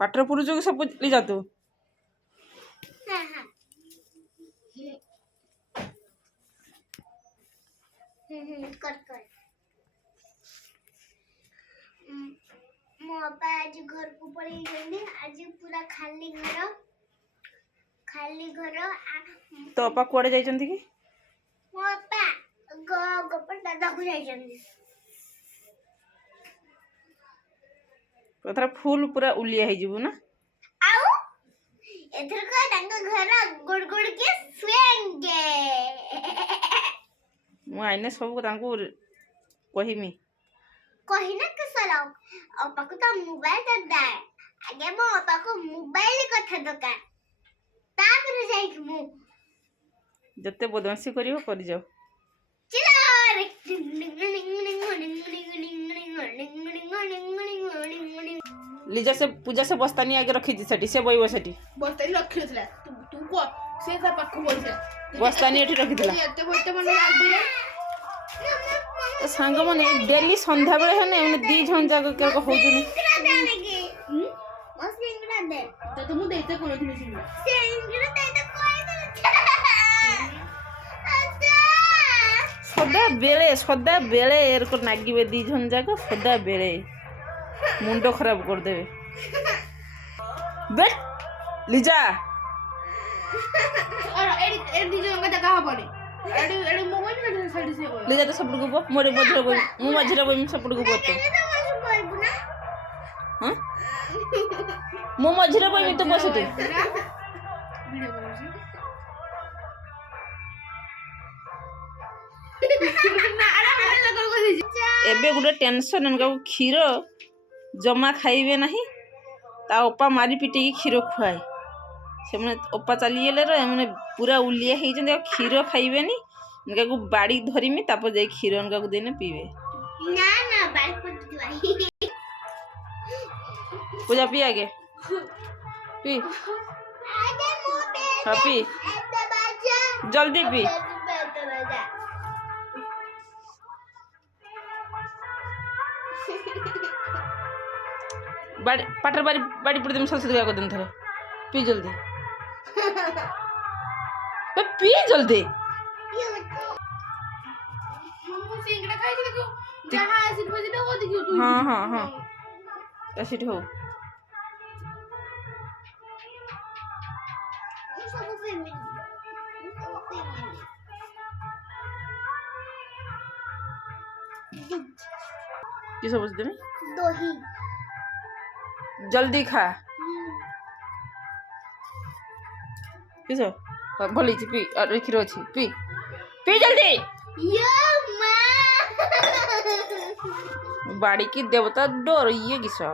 पाटर पुरुष को सब ले जा तू मो बापा आज घर को पड़ी आज पूरा खाली घर तो अपा कुआडे जाइछंती कि मो बापा गोपर दादा को जाइछंती तोरा फुल पूरा उलिया हे जीवु ना आउ एथर को तांका घर गुड़ गुड़ के सुएंगे मु आइने सब तांको कहिमी कहिना के सलाओ अपा को तो मोबाइल दे आगे मो अपा को मोबाइल कथा दरकार तापर जाई कि मु जते बदमाशी करियो कर जाओ चलो लिजा से पूजा से बस्तानी आगे रखी थी सेठी से बइबो सेठी बस्तानी रखी थला तू को से ता पाखु बोलछे बस्तानी एठी रखी थिला एते बोते मन लागबे तो सांग माने डेली संध्या बेले हने एने दी जन जाग के होजुनी तो मु देते कोन थी सदा बेले एर को नागिबे दी जन जाग सदा बेले मुंडो खराब कर देबे बेट लिजा और एडी दी जन का कहा बने एडी मोबाइल में साइड से बोल लिजा तो सपड़ को मोरे मझरे बोल मु मझरे बोल सपड़ को बोल हां मु मझरे बोल तो बसते वीडियो एबे गुटे टेंशन उनका क्षीर जमा खाइबे नहीं ता ओपा मारी पिटे की क्षीर खुआए से माने ओपा चली गेले रे माने पूरा उलिया हे जंदे क्षीर खाइबे नहीं उनका को बाड़ी धरिमी तापर जाई क्षीर उनका को देने पीबे ना ना बाल पट दिवाई पूजा पी आगे पी आगे मो पे हाँ पी ऐसे बाजा जल्दी पी बाड़ी पाटर बाड़ी बाड़ी पड़ देम सरस्वती को दिन थरे पी जल्दी बे पी जल्दी मु सिंगड़ा खाइ छी देखो जहां आसिन बजे तो ओ देखियो तू हां हां हां ऐसे हो सब पे की समझ दे दही जल्दी खा किसो भली छी पी और खीर अछि पी पी जल्दी यो मां बाड़ी की देवता डर ये किसो